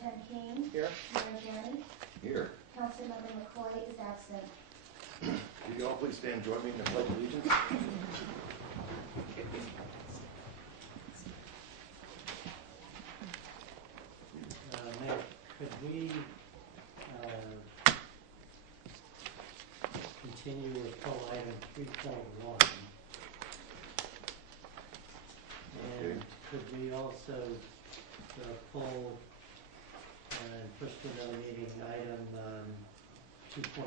Tem King. Here. Mayor Janney. Here. Councilmember McCoy is absent. Could you all please stand and join me in the Pledge of Allegiance? Mayor, could we continue with poll item 3.1? And could we also pull first window meeting item 2.4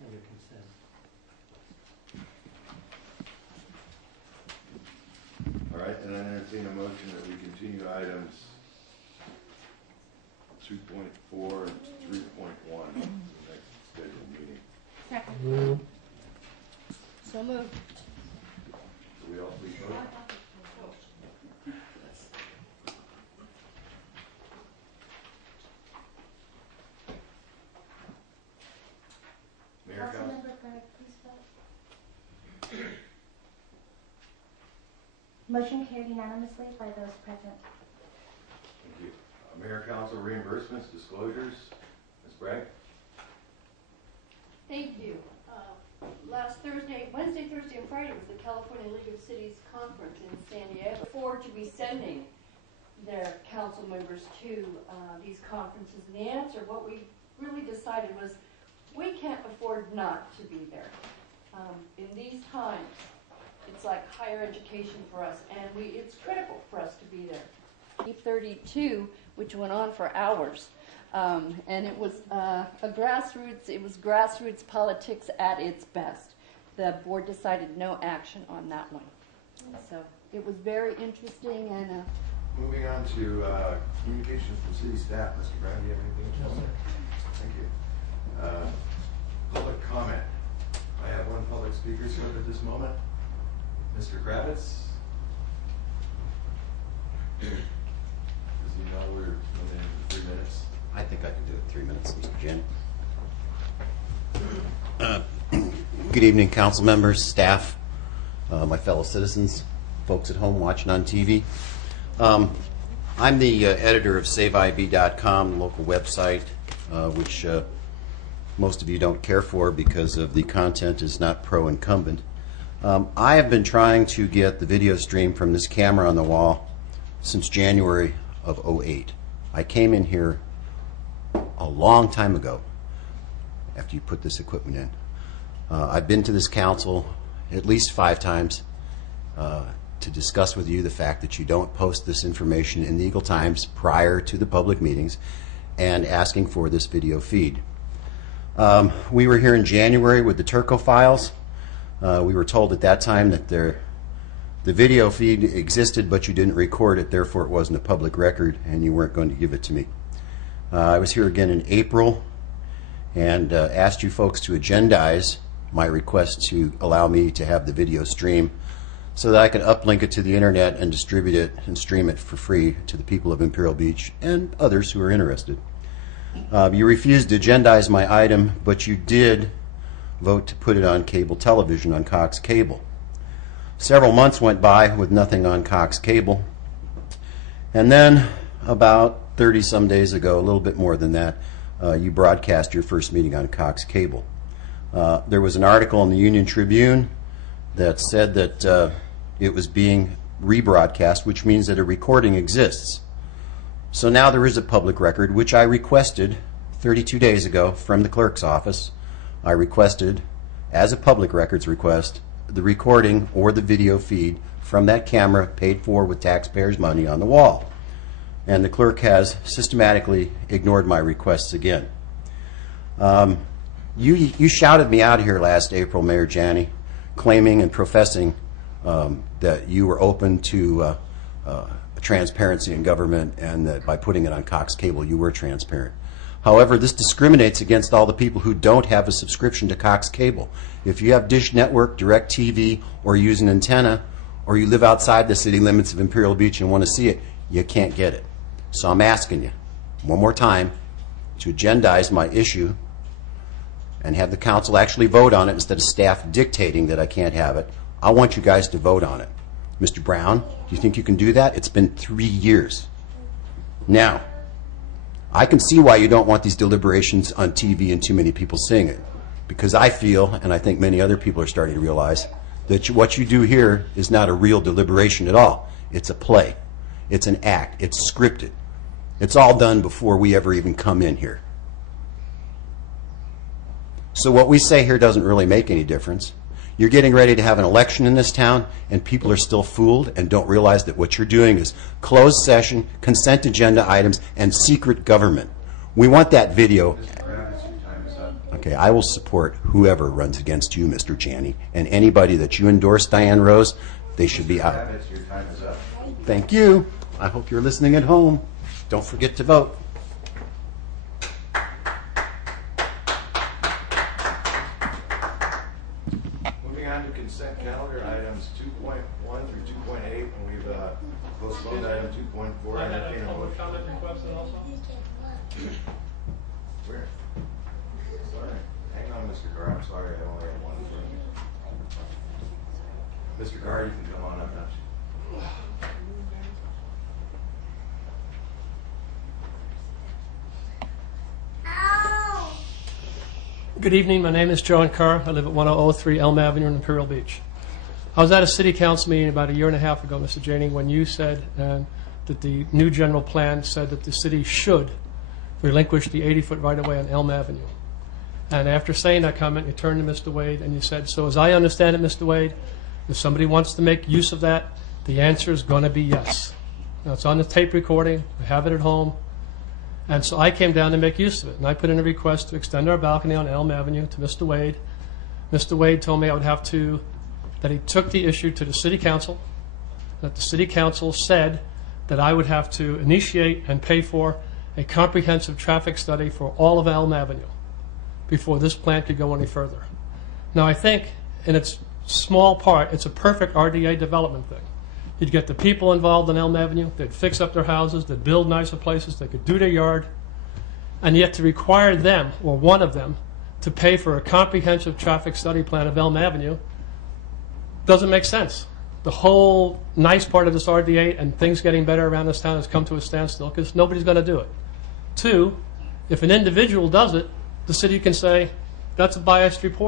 under consent? All right, and I entertain a motion that we continue items 2.4 and 3.1 to the next scheduled meeting. Second. So moved. Do we all please vote? Mayor Council. Councilmember Gregg, please vote. Motion carried unanimously by those present. Thank you. Mayor Council reimbursements, disclosures. Ms. Bragg? Thank you. Last Wednesday, Thursday, and Friday was the California League of Cities Conference in San Diego. Look forward to be sending their council members to these conferences. And the answer, what we really decided was, we can't afford not to be there. In these times, it's like higher education for us, and it's critical for us to be there. 32, which went on for hours. And it was grassroots politics at its best. The board decided no action on that one. So it was very interesting. And Moving on to communications from city staff. Mr. Brown, do you have anything else? Thank you. Public comment. I have one public speaker served at this moment. Mr. Kravitz. Does he know we're limited to 3 minutes? I think I can do it 3 minutes, Mr. Jen. Good evening, council members, staff, my fellow citizens, folks at home watching on TV. I'm the editor of SaveIB.com, the local website, which most of you don't care for because of the content is not pro-incumbent. I have been trying to get the video stream from this camera on the wall since January of '08. I came in here a long time ago after you put this equipment in. I've been to this council at least 5 times to discuss with you the fact that you don't post this information in the Eagle Times prior to the public meetings and asking for this video feed. We were here in January with the Turco files. We were told at that time that the video feed existed, but you didn't record it, therefore it wasn't a public record and you weren't going to give it to me. I was here again in April and asked you folks to agendize my request to allow me to have the video stream so that I could uplink it to the internet and distribute it and stream it for free to the people of Imperial Beach and others who are interested. You refused to agendize my item, but you did vote to put it on cable television on Cox Cable. Several months went by with nothing on Cox Cable, and then about 30 some days ago, a little bit more than that, you broadcast your first meeting on Cox Cable. There was an article in the Union Tribune that said that it was being rebroadcast, which means that a recording exists. So now there is a public record, which I requested 32 days ago from the clerk's office. I requested, as a public records request, the recording or the video feed from that camera paid for with taxpayers' money on the wall. And the clerk has systematically ignored my requests again. You shouted me out here last April, Mayor Janney, claiming and professing that you were open to transparency in government and that by putting it on Cox Cable you were transparent. However, this discriminates against all the people who don't have a subscription to Cox Cable. If you have Dish Network, DirecTV, or use an antenna, or you live outside the city limits of Imperial Beach and want to see it, you can't get it. So I'm asking you one more time to agendize my issue and have the council actually vote on it instead of staff dictating that I can't have it. I want you guys to vote on it. Mr. Brown, do you think you can do that? It's been 3 years. Now, I can see why you don't want these deliberations on TV and too many people seeing it. Because I feel, and I think many other people are starting to realize, that what you do here is not a real deliberation at all. It's a play. It's an act. It's scripted. It's all done before we ever even come in here. So what we say here doesn't really make any difference. You're getting ready to have an election in this town, and people are still fooled and don't realize that what you're doing is closed session, consent agenda items, and secret government. We want that video. Mr. Travis, your time is up. Okay, I will support whoever runs against you, Mr. Janney, and anybody that you endorse, Diane Rose, they should be out. Travis, your time is up. Thank you. I hope you're listening at home. Don't forget to vote. Moving on to consent calendar items 2.1 through 2.8, and we've postponed item 2.4. I had Entertain a a public motion. comment requested also. Where? Sorry. Hang on, Mr. Carr. I'm sorry, I only have one for you. Mr. Carr, you can come on up now. Good evening. My name is John Carr. I live at 1003 Elm Avenue in Imperial Beach. I was at a city council meeting about a year and a half ago, Mr. Janney, when you said that the new general plan said that the city should relinquish the 80-foot right-of-way on Elm Avenue. And after saying that comment, you turned to Mr. Wade and you said, so as I understand it, Mr. Wade, if somebody wants to make use of that, the answer is going to be yes. Now, it's on the tape recording. I have it at home. And so I came down to make use of it. And I put in a request to extend our balcony on Elm Avenue to Mr. Wade. Mr. Wade told me I would have to, that he took the issue to the city council, that the city council said that I would have to initiate and pay for a comprehensive traffic study for all of Elm Avenue before this plant could go any further. Now, I think in its small part, it's a perfect RDA development thing. You'd get the people involved on Elm Avenue, they'd fix up their houses, they'd build nicer places, they could do their yard, and yet to require them, or one of them, to pay for a comprehensive traffic study plan of Elm Avenue doesn't make sense. The whole nice part of this RDA and things getting better around this town has come to a standstill because nobody's going to do it. Two, if an individual does it, the city can say, that's a biased report.